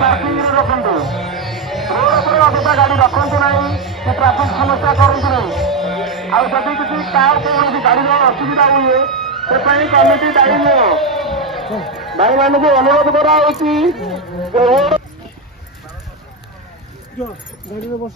Parking रखु road पर अधता गाड़ी रखु ना ट्राफिक समस्या करूँ नहीं आदि किसी कार कौन गाड़ी असुविधा हुए से कमिटी दायी नुह भाई मान को अनुरोध करा गाड़ी में बस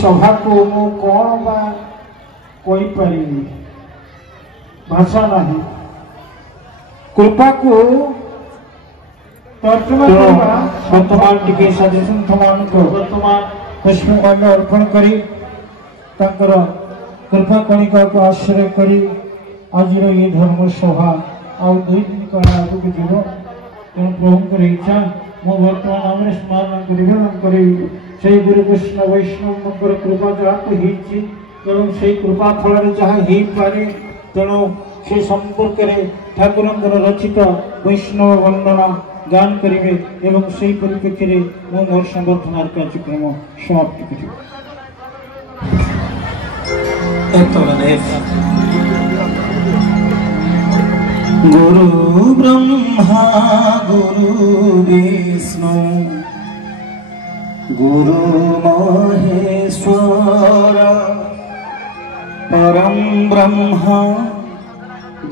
सभा को मु कौन बा कोई पारि भाषा नहीं कृपा को वर्तमान टिके साधु संत मान को वर्तमान पुष्पमाल्य अर्पण करी तांकर कृपा कणिका को आश्रय करी आज ये धर्म सभा आ 2 दिन कला आगु को जीव तेणु प्रभु इच्छा मो वर्तमान आम स्मरण निवेदन करी से गुरु कृष्ण वैष्णव कृपा जहाँ एवं से कृपा फल जहाँ हो पारे तेणु से संपर्क में ठाकुर रचित वैष्णव वंदना गान करेंगे एवं से परिप्रेक्षी में मो मोर संबर्धनार कार्यक्रम समाप्त करी। गुरु ब्रह्मा गुरु विष्णु गुरु महेश्वर परम ब्रह्मा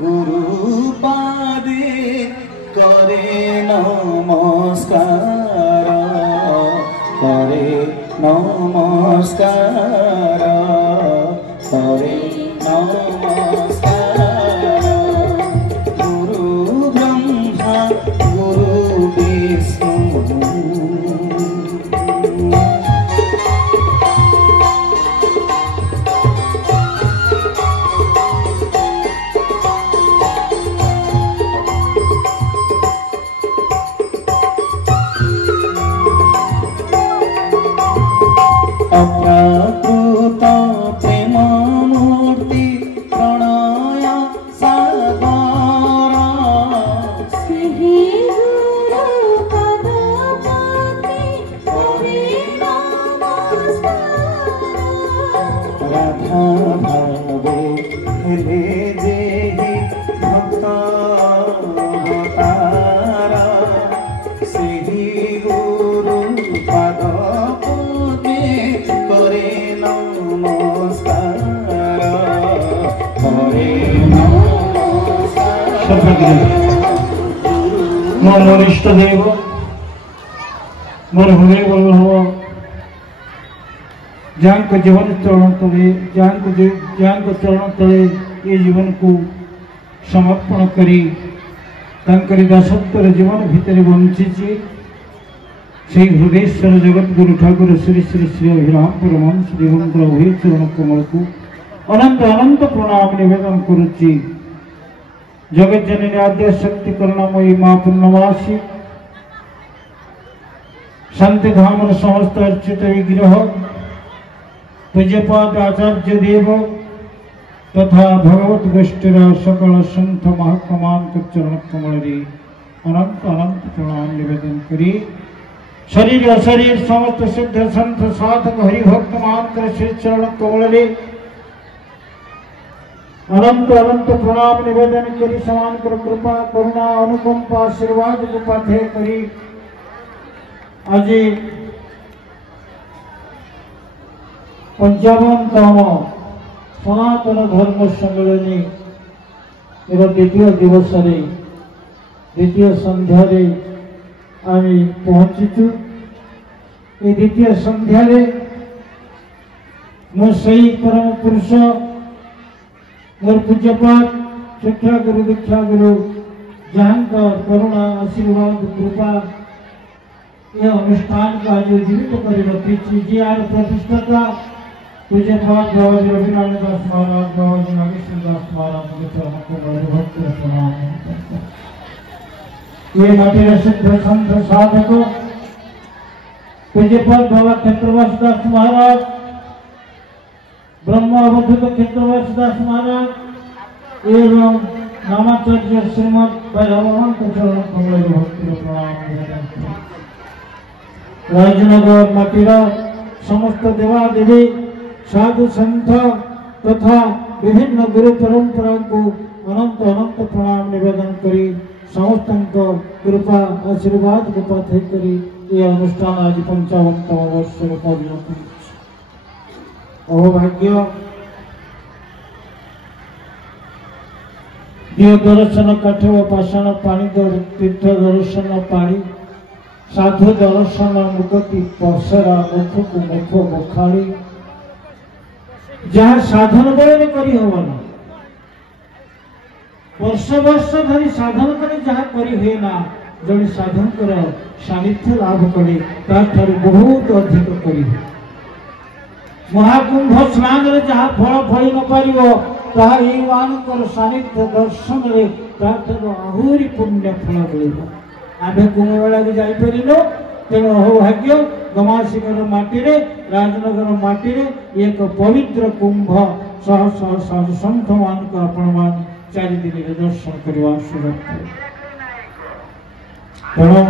गुरु पादे करे नमस्कार करे नमस्कार करे नमस्कार गुरु ब्रह्मा गुरु विष्णु अप्राकृत प्रेम मूर्ति प्रणय सागर श्री गुरु पदपति करे नमस्कार राधा भावे हेले जेहि भक्त अवतारा श्री गुरु पदपति करे नमस्कार करे नमस्कार मोर इष्ट देव मोर हृदय वल्लभ जहाँ को जीवन चरण तले जहाँ को चरण तले ये जीवन को समर्पण करी तांकरी दासत्वर जीवन भितर बंची से हृदयेश्वर जगत गुरु ठाकुर श्री श्री श्री अभिराम परमहंस देवंकर अभय चरण कमल को अनंत अनंत प्रणाम निवेदन करुच्ची। जगत जननी आद्य शक्ति करुणामयी मां पूर्णवासी शांति धाम समस्त अर्चित विग्रह पूज्यपाद आचार्य देव तथा भगवत गोष्ठीर सकल संत महात्मान चरण कमल अनंत अनंत प्रणाम निवेदन करी शरीर अशरीर समस्त सिद्ध संत साधक हरिभक्त मान श्री चरण कमल अनंत अनंत प्रणाम निवेदन करी समान कर कृपा करुणा अनुकंपा आशीर्वाद को पाथे करी आज 55तम सनातन धर्म सम्मेलनी द्वितीय दिवस द्वितीय संध्यार आम पहुंचीचु। ये द्वितीय संध्यार मो सही परम पुरुष मोर पूज्यपात शिक्षा गुरु दीक्षा गुरु जहाँ करुणा आशीर्वाद कृपा यह अनुष्ठान का जो जीवित कर रखी जी आर प्रतिष्ठता पूज्यपात बाबाजी रविनारायण दास महाराज बाबाजी नागेश्वर दास महाराज के चरणों को बड़े भक्त प्रणाम। ये माटीर सिद्ध संत साधक पूज्यपाद बाबा क्षेत्रवास दास महाराज ब्रह्म अवधूत क्षेत्रवास दास महाराज एवं नामाचार्य श्रीमद भगवान चरण कमल भक्ति प्रणाम। राजनगर माटीर समस्त देवा देवी साधु संत तथा विभिन्न गुरु परंपरा को अनंत अनंत प्रणाम निवेदन करी समस्त कृपा आशीर्वाद को पाथे करी ये अनुष्ठान आज 55तम वर्ष परिणत अहोभाग्य दिय दर्शन काठ पाषाण पाणी तीर्थ दर्शन पाणी साधु दर्शन मुक्ति पसरा मुख को मुख बखाड़ी जहाँ साधन बल करी हबना वर्ष वर्ष धरी साधन करे जहाँ करी हुए ना जड़े साधुंकर सानिध्य लाभ कले तार बहुत अधिक करेंगे। महाकुंभ स्नान जहाँ फल फल न पार सानिध्य दर्शन आहरी पुण्य फल मिल। आम कुंभमेला भी जापरिनु तेणु अहोभाग्य गमासिकर माटी राजनगर माटी एक पवित्र कुंभ शह शह साधु सन्थ मान आपण चारिदिन दर्शन करने सुरक्षा। तेणु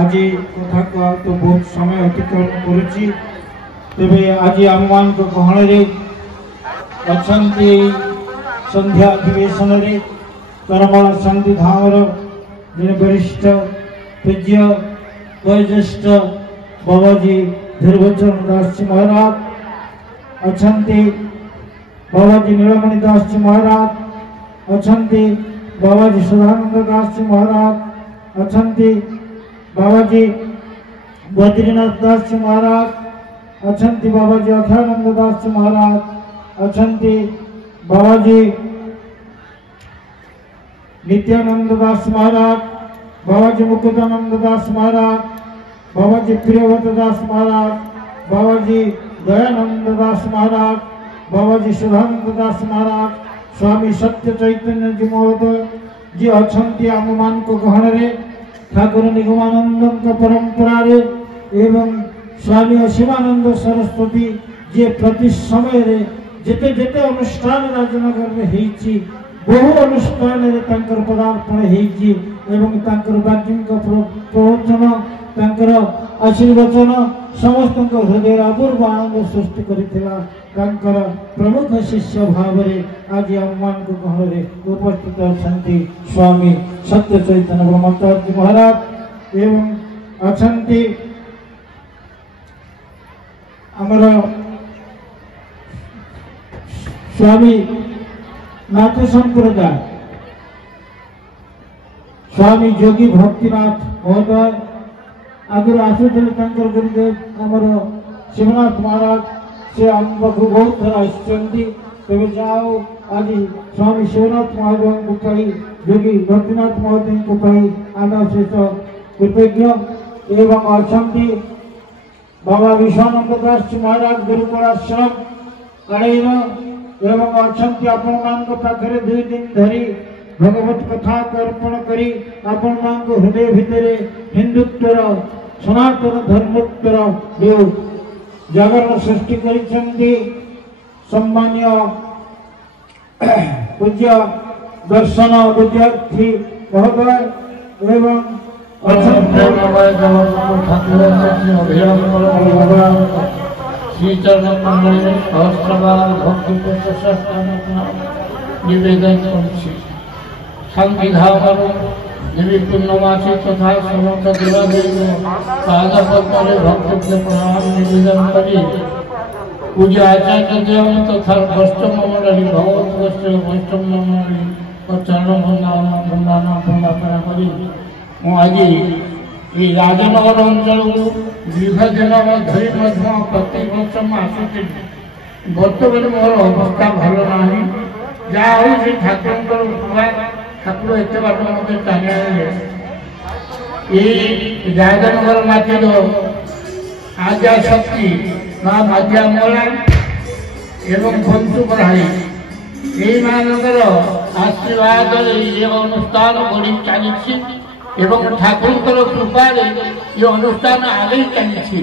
आज कथा को तो बहुत समय अतिक्रमण करुच्ची तेरे आज आम मान गहन अच्छा संध्या अधिवेशन करमला शांति धाम जन वरिष्ठ पूज्य वयोज्येष्ठ बाबाजी ध्रुवचरण दास जी महाराज अच्छा बाबाजी नीलमणि दास जी महाराज अच्छा बाबाजी सदानंद दास जी महाराज अच्छा बाबाजी बद्रीनाथ दास जी महाराज अच्छा बाबाजी अखिलानंद दास जी महाराज अच्छा बाबाजी नित्यानंद दास महाराज बाबाजी मुकुदानंद दास महाराज बाबाजी प्रियव्रत दास महाराज बाबाजी दयानंद दास महाराज बाबाजी सुधानंद दास महाराज स्वामी सत्य चैतन्य जी महोदय जी अच्छा आम मान को गहन ठाकुर निगमानंद परंपरा एवं स्वामी असीमानंद सरस्वती जी प्रति समय जिते जिते अनुष्ठान राजनगर में बहु अनुष्ठान पदार्पण बाक्य प्रवचन आशीर्वचन समस्त हृदय अपूर्व आनंद सृष्टि कर प्रमुख शिष्य भाव आज आम मान गहन उपस्थित अच्छा स्वामी सत्य चैतन्य ब्रह्मचार्य महाराज एवं अच्छा आमर स्वामी नाथ संप्रदाय स्वामी योगी भक्तिनाथ महोदय आगे आसुले गुरुदेव आमर शिवनाथ महाराज से आम पाख बहुत थर आते जाओ आज स्वामी शिवनाथ महोदय को पाई योगी भक्तिनाथ महोदय को पाई आम शेष कृतज्ञ एवं अच्छा बाबा विश्वानंद दास जी महाराज गुरुकुलाश्रम कड़ेर एवं अच्छा आपण मान पाखे 2 दिन धरी भगवत कथा अर्पण करी आपण मान हृदय भितर हिंदुत्वर सनातन धर्मोत्तर जो जागरण सृष्टि करिसेंती सम्मान्य पूज्य दर्शन विद्यार्थी महोदय एवं श्री चरण मंडल सहस्रबार भक्ति प्रशस्तान निवेदन संविधान देवी पूर्णमासी तथा समस्त देवादेवी पादपद्मे भक्ति प्रणाम निवेदन करी पूज्य आचार्य देव तथा वैष्णव मंडली भगवत वैष्णव मंडली और चरण वंदना वंदना करी आज ये राजनगर अंचल दीर्घ दिन धरी प्रति वर्ष आसुची बर्तमान मोर अवस्था भल ना जहाँ ठाकुर ठाकुर एत बाट मत टाणी ये राजनगर माटीर आद्या शक्ति माँ माध्या मोला एवं पंचु पढ़ाई यही मानकर आशीर्वाद ये अनुष्ठान बढ़ी चली एवं ठाकुर कृपा ये अनुष्ठान आगे चली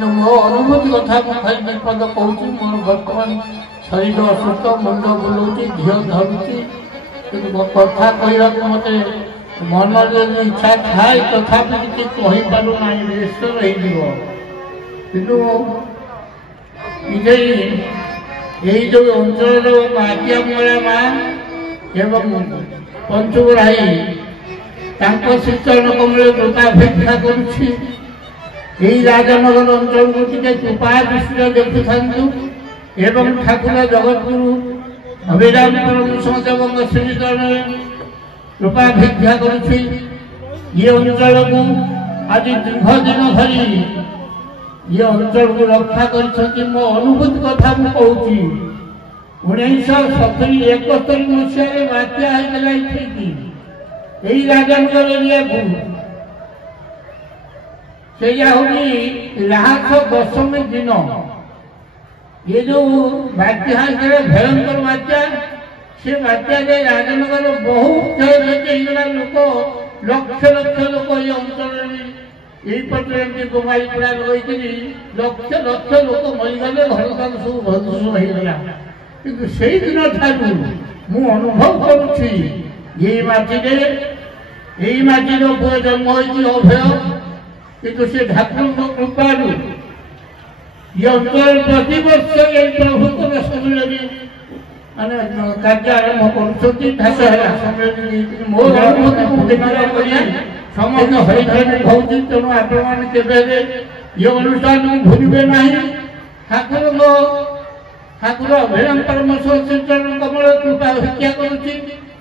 मो अनुभूति कथा खाली विपद कहूँ मोर बर्तमान शरीर असुस्थ मुंड बुलाऊँ झील धरुची कथा कहवाक मत मन इच्छा थाए तथा किसी कहीपू ना व्यस्त रही जो अंचल माटिया मेला माँ एवं पंचुबराई श्रीचरण कमल कृपाभिक्षा करुच्छी राजनगर अंचल को कृपा दृष्टि देखु एवं ठाकुर जगतगुरु अभिराम विष्णुदेव श्रीचरण कृपाभिक्षा करुच्छी ये अंचल को आज दीर्घ दिन धरी ये अंचल को रक्षा कर मो अनुभूति कथा कहूँ 1971 मसीह बात्या यही राजनगर एरिया को से लाख दशमी दिन ये जो बात्या भयंकर बात्या से बात्या राजनगर बहुत क्षयगला लोक लक्ष लक्ष लोक ये अंचल यही पटे गोमाई पड़ा लगे लक्ष लक्ष लोक मरीगले घर द्वार सब भद्रस होगा कि से दिन ठारू मु अनुभव करुच्ची ये माटी पुआ जन्म हो अभय किंतु से ठाकुर कृपालु ये अंचल प्रति वर्ष ये प्रभुत्व सम्मेलन माने कार्य आरंभ कर मोर अनुभूति समस्त हरिधन भौजी तेणु आपण ये अनुष्ठान भूलिबे नहीं ठाकुर अभिराम परमेश्वर श्रीचरण कमल कृपा भिक्षा करुच्ची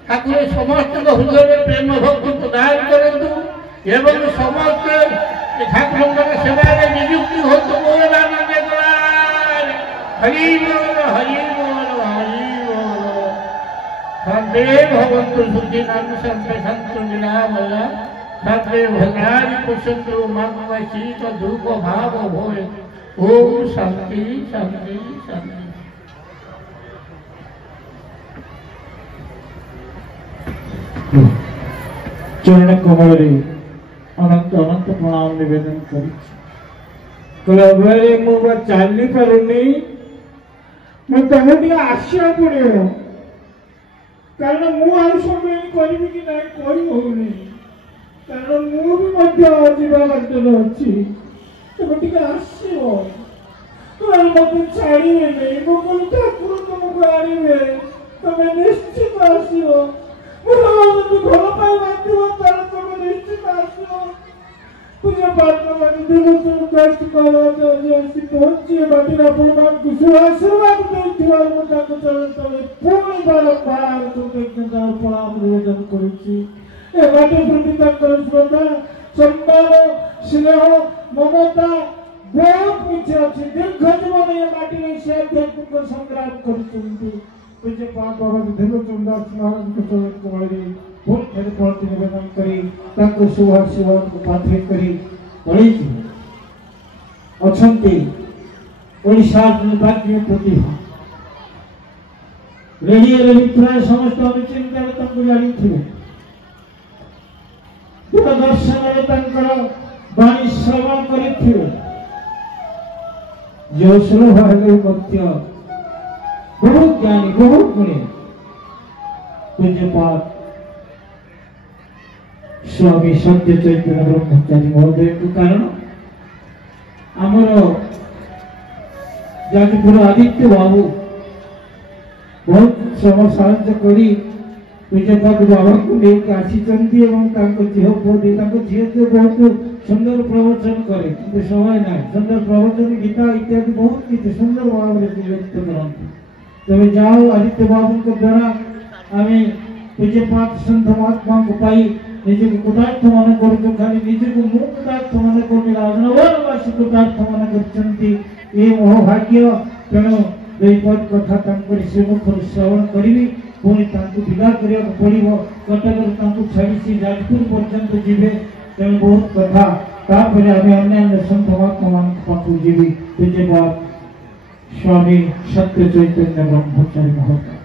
ठाकुर समस्त हृदय प्रेम भक्ति प्रदान करतु एवं समस्त ठाकुर सेवा नियुक्ति हो हरि बोल हरि बोल हरि बोल सर्वे भवन्तु सुखिनः सर्वे सन्तु निरामया सर्वे भद्राणि पश्यन्तु मा कश्चित् दुःख भाव भवेत् ओम शांति शांति शांति। चरण कमल अनंत अनंत प्रणाम निवेदन कर मु चली पारुनी मुझे आशा पड़ो कारण मुझे करी कि ना करी कारण मुझे अच्छी तुम आसो मत छाड़े नहीं ठाकुर तुमको आने तुम्हें निश्चित आसो घर पाई तुम निश्चित आसो पूजा पाठ कष्ट पहुंचे बाटे आपको आशीर्वाद पुणी बारंबार प्रणाम निवेदन करटे प्रति श्रद्धा सम्मान स्नेह ममता बहुत किसी अच्छी दीर्घ जीवन ये माटी से आध्यात्मिक संग्राम कर पूज्य पाप बाबा देवचंद दास महाराज को चरण कमल बहुत थे प्रति निवेदन करी शुभाशीर्वाद को पात्र करी अच्छी ओडिशा निर्वाचन प्रतिभा रेडियो मित्र समस्त अनुचिंता जानी थे दूरदर्शन वाणी श्रवण कर जो सौभाग्य बहुत ज्ञानी बहुत गुणी पूज्यपाद स्वामी सत्य चैतन्य ब्रह्मचारी महोदय के कारण आमर जाजपुर आदित्य बाबू बहुत श्रम साहय कर पूज्यपाद बाबा को लेकर आसी झील बहुत सुंदर प्रवचन करे कि समय ना सुंदर प्रवचन गीता इत्यादि बहुत किसी सुंदर भाव में व्यक्त करते तब जाओ आदित्य बाबू के द्वारा आम पूज्यपाद संत महात्मा को पाई निजे को कृतार्थ मन कर खाली निजे को मु कृतार्थ मन कर राजनगरवासी कृतार्थ मन कर मोह भाग्य तेणु पद कथा श्रीमुख श्रवण करी पुणी विदा करा पड़ो कटक छाड़ी जाजपुर पर्यंत जीवे तेणु बहुत कथा तापर आम अन्य संत महात्मा मान पाखु जीवी पूज्यपाद स्वामी सत्य चैतन्य ब्रह्मचारी महोदय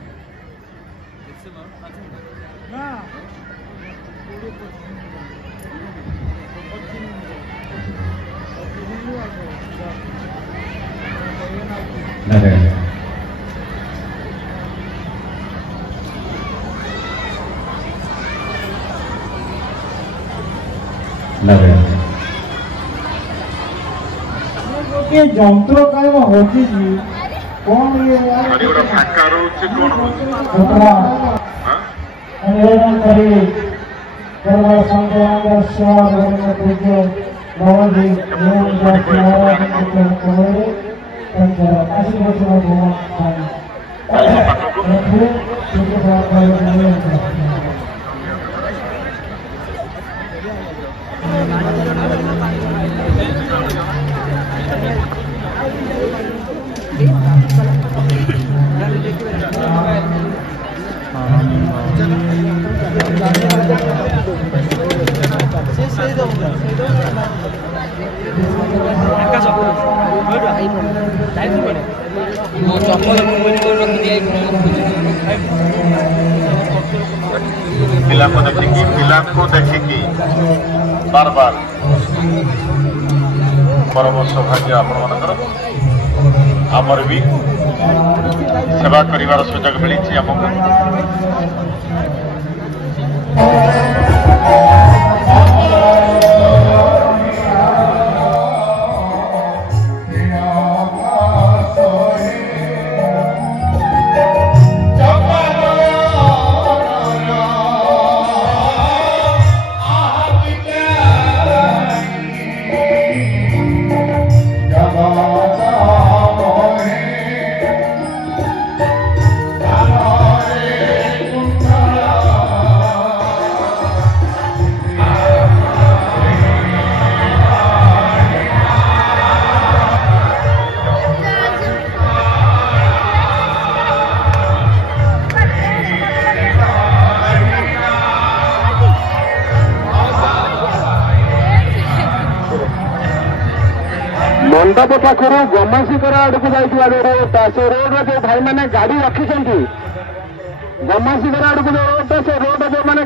ये जंत्र काम होती जी कौन ये अरे ओरा फाका रोचे कौन खतरा निवेदन करी दरबार संग्राम सेवा भवन पूज्य बाबा जी निवेदन दास महाराज के कमरे तंत्र आशीर्वाद भगवान खान रखो सुख प्राप्त पिला को देखिकी बार बार परम सौभाग्य आपण मानकर आमर भी सेवा करिवार सुजोग मिली आमको। मंडप पाखर गमासीकर आड़ को जाइए रोडटा से रोड जो भाई मैंने गाड़ी रखी गमासीकर आड़ को जो रोडटा से रोड जो मैंने